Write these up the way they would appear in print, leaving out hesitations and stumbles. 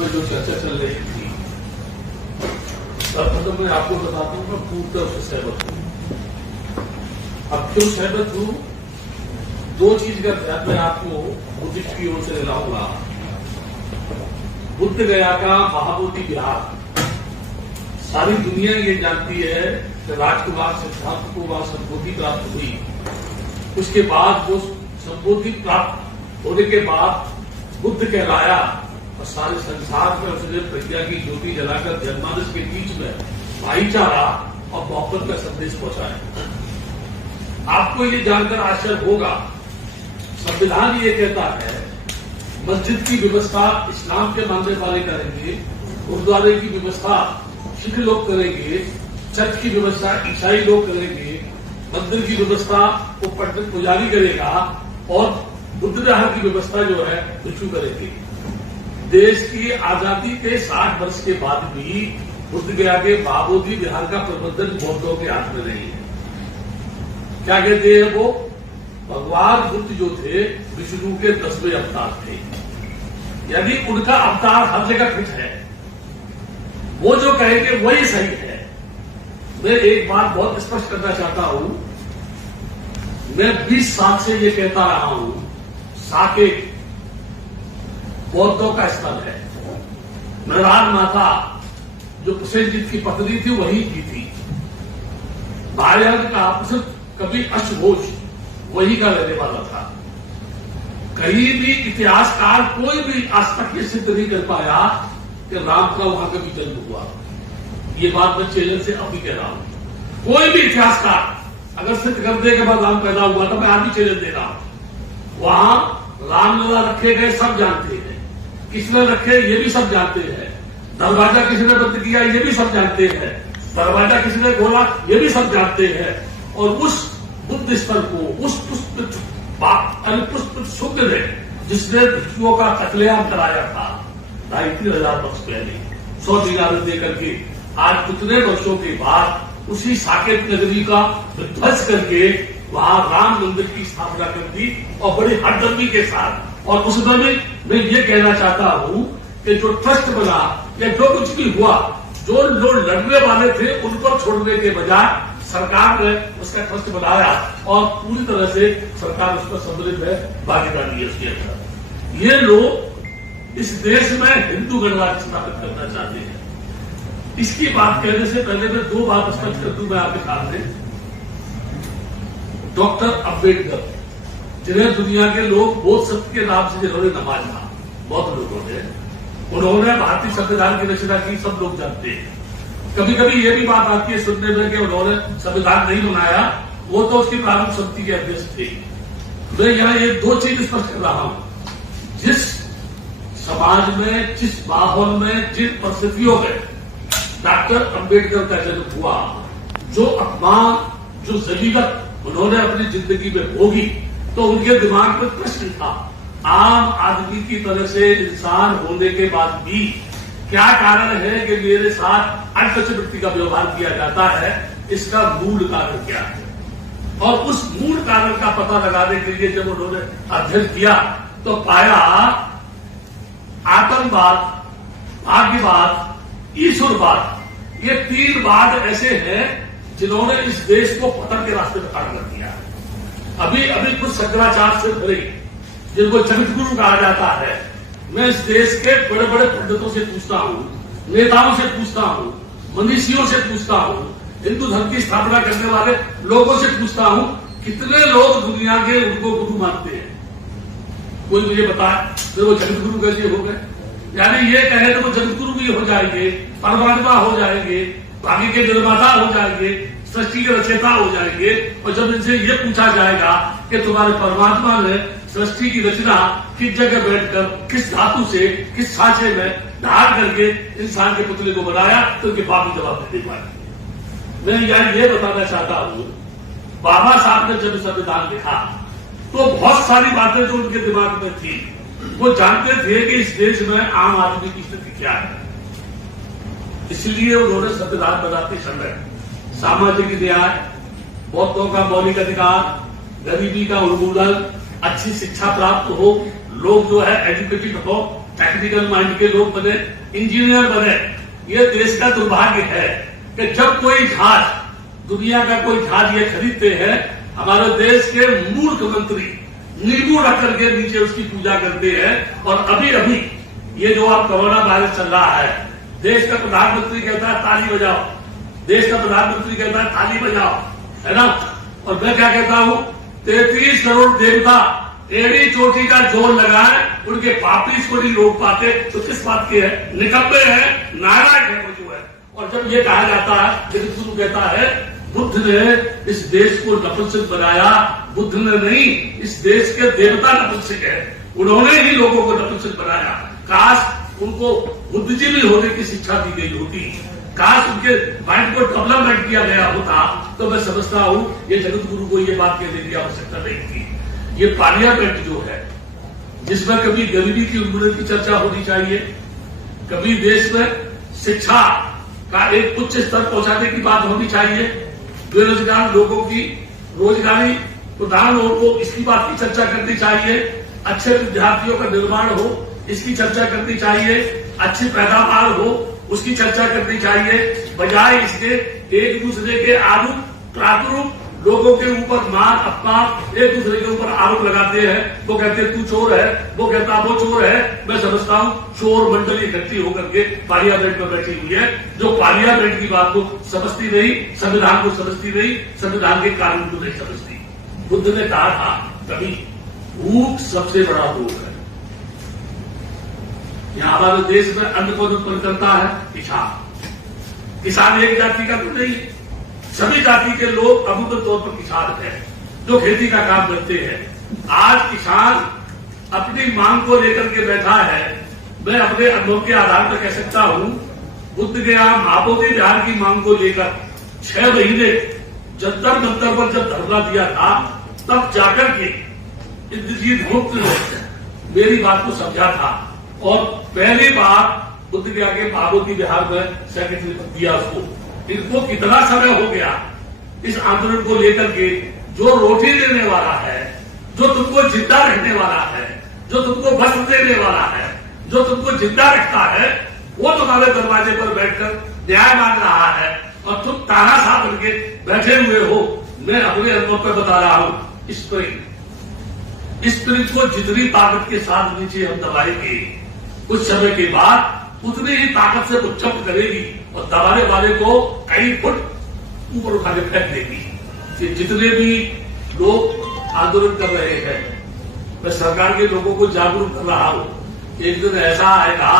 पर जो चर्चा चल रही थी, सर्वप्रथम मैं आपको बताता हूं, मैं पूरी तरह से सहमत हूं। अब क्यों सहमत हूं? दो चीज का ध्यान मैं आपको बुद्धिस्ट की ओर से दिलाऊंगा। बुद्ध गया का महाबोधि विहार, सारी दुनिया ये जानती है कि राजकुमार सिद्धार्थ को वहां संबोधि प्राप्त हुई। उसके बाद वो संबोधि प्राप्त होने के बाद बुद्ध कहलाया और सारे संसार में उसने प्रज्ञा की ज्योति जलाकर जनमानस के बीच में भाईचारा और मोहब्बत का संदेश पहुंचाया। आपको ये जानकर आश्चर्य होगा, संविधान ये कहता है मस्जिद की व्यवस्था इस्लाम के मानने वाले करेंगे, गुरुद्वारे की व्यवस्था सिख लोग करेंगे, चर्च की व्यवस्था ईसाई लोग करेंगे, मंदिर की व्यवस्था वो पंडित पुजारी करेगा और बुद्ध विहार की व्यवस्था जो है भिक्षु करेंगे। देश की आजादी के 60 वर्ष के बाद भी बुद्ध गया के महाबोधि विहार का प्रबंधन बौद्धों के हाथ में नहीं है। क्या कहते हैं वो? भगवान बुद्ध जो थे विष्णु के 10वें अवतार थे, यानी उनका अवतार हर जगह फिट है। वो जो कहेंगे वही सही है। मैं एक बात बहुत स्पष्ट करना चाहता हूं, मैं 20 साल से ये कहता रहा हूं, साकेत बौद्धों का स्थल है। नरहार माता जो प्रसेनजीत की पत्नी थी वही की थी। भारत का प्रसिद्ध कवि अश्वघोष वही का रहने वाला था। कहीं भी इतिहासकार कोई भी आज तक ये सिद्ध नहीं कर पाया कि राम का वहां कभी जन्म हुआ। ये बात मैं चैलेंज से अभी कह रहा हूं। कोई भी इतिहासकार अगर सिद्ध कर दे के बाद राम पैदा हुआ तो मैं आज भी चैलेंज दे रहा हूं। वहां रामलला रखे गए सब जानते हैं, किसने रखे ये भी सब जानते हैं, दरवाजा किसने बंद किया ये भी सब जानते हैं, दरवाजा किसने खोला ये भी सब जानते हैं। और उस बुद्ध स्थल को, उस पुष्प शुद्ध ने जिसने भिक्षुओं का कत्लेआम कराया था 2,500 वर्ष पहले 100 दिनार देकर के, आज कितने वर्षों के बाद उसी साकेत नगरी का ध्वस्त करके वहां राम मंदिर की स्थापना कर दी और बड़ी हरदर्मी के साथ। और उस समय मैं ये कहना चाहता हूं कि जो ट्रस्ट बना या जो कुछ भी हुआ, जो लोग लड़ने वाले थे उनको छोड़ने के बजाय सरकार ने उसका ट्रस्ट बनाया और पूरी तरह से सरकार उस पर सम्मिलित है, भागीदारी है उसके अंदर। ये लोग इस देश में हिंदू गणराज्य स्थापित करना चाहते हैं। इसकी बात कहने से पहले मैं दो बात स्पष्ट कर दूं मैं आपके सामने। डॉक्टर अम्बेडकर, जिन्हें दुनिया के लोग बौद्ध शब्द के नाम से जिन्होंने नमाज था, बहुत लोगों ने, उन्होंने भारतीय संविधान की रचना की, सब लोग जानते हैं। कभी कभी ये भी बात आती है सुनने में कि उन्होंने संविधान नहीं बनाया, वो तो उसकी प्रारंभ समिति के अध्यक्ष थे। मैं यहाँ ये दो चीज स्पष्ट कर रहा हूं। जिस समाज में, जिस माहौल में, जिन परिस्थितियों में डॉक्टर अम्बेडकर का जन्म हुआ, जो अपमान, जो जलीलत उन्होंने अपनी जिंदगी में भोगी, तो उनके दिमाग में प्रश्न था, आम आदमी की तरह से इंसान होने के बाद भी क्या कारण है कि मेरे साथ अंतचुवृत्ति का व्यवहार किया जाता है? इसका मूल कारण क्या है? और उस मूल कारण का पता लगाने के लिए जब उन्होंने अध्ययन किया तो पाया आतंकवाद, भाग्यवाद, ईश्वरवाद, ये 3 वाद ऐसे हैं जिन्होंने इस देश को पतन के रास्ते पर खड़ा कर दिया। अभी कुछ शंकराचार्य से भरे, जिनको जगत गुरु कहा जाता है, मैं इस देश के बड़े बड़े पंडितों से पूछता हूं, नेताओं से पूछता हूं, मनीषियों से पूछता हूं, हिंदू धर्म की स्थापना करने वाले लोगों से पूछता हूं, कितने लोग दुनिया के उनको गुरु मानते हैं? कोई मुझे बताए तो वो जगत गुरु कैसे हो गए? यानी ये कहे तो वो जगत गुरु भी हो जाएंगे, परमात्मा हो जाएंगे, भाग्य के निर्माता हो जाएंगे, सृष्टि के रचयिता हो जाएंगे। और जब इनसे ये पूछा जाएगा कि तुम्हारे परमात्मा ने सृष्टि की रचना किस जगह बैठकर, किस धातु से, किस सांचे में धार करके इंसान के पुतले को बनाया, तो उनके बाप भी जवाब नहीं दे पाए। मैं यार ये बताना चाहता हूं, बाबा साहब ने जब संविधान लिखा तो बहुत सारी बातें जो उनके दिमाग में थी, वो जानते थे कि इस देश में आम आदमी की स्थिति क्या है। इसलिए उन्होंने संविधान बनाते समय सामाजिक न्याय, बौद्धों का मौलिक अधिकार, गरीबी का उन्मूलन, अच्छी शिक्षा प्राप्त हो, लोग जो है एजुकेटेड हो, टेक्निकल माइंड के लोग बने, इंजीनियर बने। ये देश का दुर्भाग्य है कि जब कोई जहाज, दुनिया का कोई जहाज ये खरीदते हैं, हमारे देश के मूर्ख मंत्री नींबू रख करके नीचे उसकी पूजा करते हैं। और अभी अभी ये जो आप कोरोना वायरस चल रहा है, देश का प्रधानमंत्री कहता है ताली बजाओ, देश का प्रधानमंत्री कहता है ताली बजाओ, है ना। और मैं क्या कहता हूं, 33 करोड़ देवता एड़ी चोटी का जोर लगाए, उनके पापी इसको नहीं रोक पाते, तो किस बात के है? निकम्मे है, नालायक है वो जो है। और जब ये कहा जाता है, जब गुरु कहता है बुद्ध ने इस देश को नपुंसक बनाया, बुद्ध ने नहीं, इस देश के देवता नपुंसक है, उन्होंने ही लोगों को नपुंसक बनाया। काश उनको बुद्धिजीवी होने की शिक्षा दी गई होती, काश उनके माइंड को डेवलपमेंट किया गया होता, तो मैं समझता हूं ये जगत गुरु को ये बात कहने की आवश्यकता नहीं थी। ये पार्लियामेंट जो है, जिसमें कभी गरीबी की उन्मूलन की चर्चा होनी चाहिए, कभी देश में शिक्षा का एक उच्च स्तर पहुंचाने की बात होनी चाहिए, बेरोजगार लोगों की रोजगारी प्रदान हो, इसकी बात की चर्चा करनी चाहिए, अच्छे विद्यार्थियों का निर्माण हो, इसकी चर्चा करनी चाहिए, अच्छी पैदावार हो, उसकी चर्चा करनी चाहिए। बजाय इसके एक दूसरे के आरोप प्रारूप लोगों के ऊपर मार अपमान, एक दूसरे के ऊपर आरोप लगाते हैं। वो कहते हैं तू चोर है, वो कहता वो चोर है। मैं समझता हूं चोर मंडली इकट्ठी होकर के पार्लियामेंट में बैठी हुई है, जो पार्लियामेंट की बात को समझती नहीं, संविधान को समझती नहीं, संविधान के कानून को नहीं समझती। बुद्ध ने कहा था कभी, भूख सबसे बड़ा रोग है। यहां हमारे देश में अन्न को उत्पन्न करता है किसान। किसान एक जाति का तो नहीं, सभी जाति के लोग अमूमन तौर पर किसान हैं, जो खेती का काम करते हैं। आज किसान अपनी मांग को लेकर के बैठा है। मैं अपने अनुभव के आधार पर कह सकता हूं, बुद्ध गया महाबोधि विहार की मांग को लेकर 6 महीने जंतर मंतर पर जब धरना दिया था, तब जाकर के इंद्रजीत गुप्त ने मेरी बात को समझा था और पहली बार बुद्ध गया के महाबोधि विहार में सेक्रेटरी दिया उसको। इनको कितना समय हो गया इस आंदोलन को लेकर के, जो रोटी देने वाला है, जो तुमको जिंदा रखने वाला है, जो तुमको वस्त्र देने वाला है, जो तुमको जिंदा रखता है, वो तुम्हारे दरवाजे पर बैठकर न्याय मांग रहा है और तुम तानाशाह बनके बैठे हुए हो। मैं अपने अनुभव पर बता रहा हूं, स्पिरिट को जितनी ताकत के साथ नीचे हम दबाएंगे, कुछ समय के बाद उतनी ही ताकत से वो जब्त करेगी और दबाने वाले को कई फुट ऊपर उठा के फेंक देगी। कि जितने भी लोग आंदोलन कर रहे हैं, मैं सरकार के लोगों को जागरूक कर रहा हूं। एक दिन ऐसा आएगा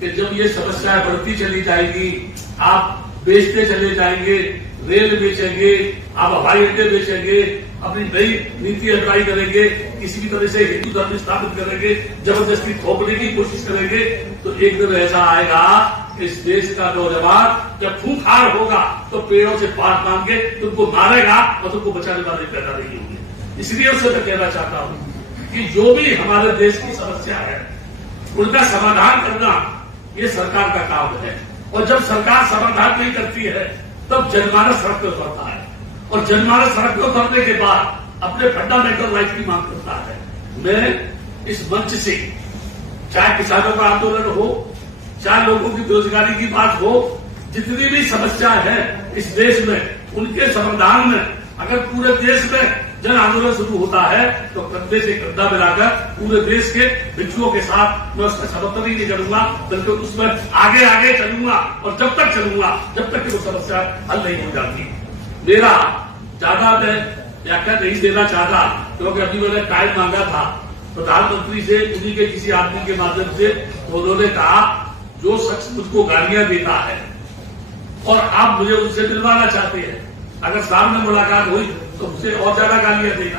कि जब ये समस्याएं बढ़ती चली जाएगी, आप बेचते चले जाएंगे, रेल बेचेंगे, आप हवाई अड्डे बेचेंगे, अपनी नई नीति अप्लाई करेंगे, किसी भी तरह से हिंदू धर्म स्थापित करेंगे, जबरदस्ती थोपने की कोशिश करेंगे, तो एक दिन ऐसा आएगा इस देश का नौजवान जब खूंखार होगा तो पेड़ों से बात मांग के तुमको मारेगा और तुमको बचाने वाले पैदा नहीं होंगे। इसलिए उससे मैं कहना चाहता हूं कि जो भी हमारे देश की समस्या है, उनका समाधान करना ये सरकार का काम है। और जब सरकार समाधान नहीं करती है, तब जनमानस सड़क पर उतरता है और जनमानस सड़क पर उतरने के बाद अपने फंडामेंटल राइट की मांग करता है। मैं इस मंच से, चाहे किसानों का आंदोलन हो, चाहे लोगों की बेरोजगारी की बात हो, जितनी भी समस्या है इस देश में, उनके समाधान में अगर पूरे देश में जन आंदोलन शुरू होता है तो कंधे से कंधा मिलाकर पूरे देश के भिक्षुओं के साथ मैं उसका समर्थन ही नहीं करूंगा, बल्कि उसमें आगे आगे चलूंगा और जब तक चलूंगा जब तक कि वो समस्या हल नहीं हो जाती। मेरा ज्यादा मैं व्याख्या नहीं देना चाहता, क्योंकि अभी मैंने टाइम मांगा था प्रधानमंत्री से, उन्हीं के किसी आदमी के माध्यम से। तो उन्होंने कहा जो शख्स मुझको गालियां देता है और आप मुझे उनसे मिलवाना चाहते हैं, अगर सामने मुलाकात हुई तो मुझसे और ज्यादा गालियां देगा।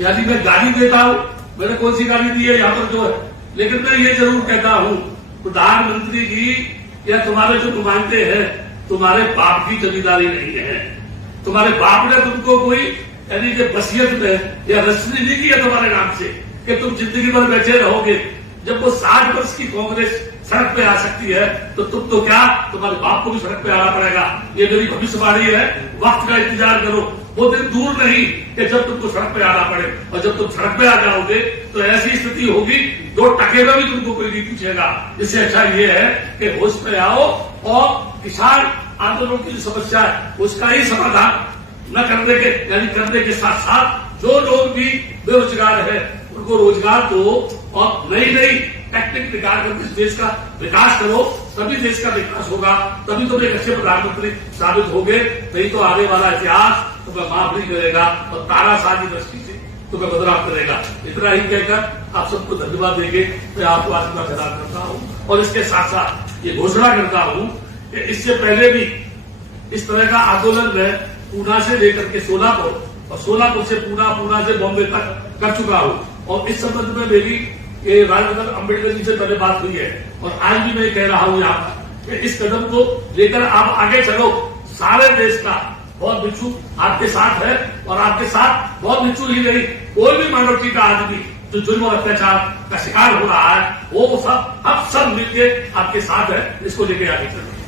यानी मैं गाली देता हूं, मैंने कौन सी गाली दी है यहां पर जो है, लेकिन मैं ये जरूर कहता हूं प्रधानमंत्री जी या तुम्हारे जो नुमाइंदे हैं, तुम्हारे बाप की जमींदारी नहीं है। तुम्हारे बाप ने तुमको कोई यानी कि वसीयत में या रजिस्ट्री नहीं की है तुम्हारे नाम से कि तुम जिंदगी भर बैठे रहोगे। जब वो 60 वर्ष की कांग्रेस सड़क पे आ सकती है तो तुम तो क्या, तुम्हारे बाप को भी सड़क पे आना पड़ेगा। ये मेरी भविष्यवाणी है, वक्त का इंतजार करो। वो दिन दूर नहीं कि जब तुमको सड़क पे आना पड़े, और जब तुम सड़क पे आ जाओगे तो ऐसी स्थिति होगी 2 टके में भी तुमको कोई नहीं पूछेगा। इससे अच्छा ये है कि होश में आओ और किसान आंदोलन की जो समस्या है उसका ही समाधान न करने के, यानी करने के साथ साथ जो लोग भी बेरोजगार है उनको रोजगार दो और नई नई टेक्निक निकाल कर इस देश का विकास करो, तभी देश का विकास होगा, तभी तुम एक अच्छे प्रधानमंत्री साबित होगे। नहीं तो आने वाला इतिहास तुम्हें माफ नहीं करेगा और तानाशाही दृष्टि से तुम्हें बदनाम करेगा। इतना ही कहकर आप सबको धन्यवाद देंगे। मैं आपको आशीर्वाद प्रदान करता हूँ और इसके साथ साथ ये घोषणा करता हूँ कि इससे पहले भी इस तरह का आंदोलन मैं पूना से लेकर के सोलापुर और सोलापुर से पूना से बॉम्बे तक कर चुका हूँ और इस संबंध में मेरी ये राजेंद्र अम्बेडकर जी से पहले बात हुई है और आज भी मैं कह रहा हूँ यहाँ पर कि इस कदम को लेकर आप आगे चलो। सारे देश का बहुत बिच्छू आपके साथ है और आपके साथ बहुत बिच्छू ही नहीं, कोई भी माइनॉरिटी का आदमी जो जुल्म और अत्याचार का शिकार हो रहा है वो सब अब सब मिलकर आपके साथ है, इसको लेकर आगे चलो।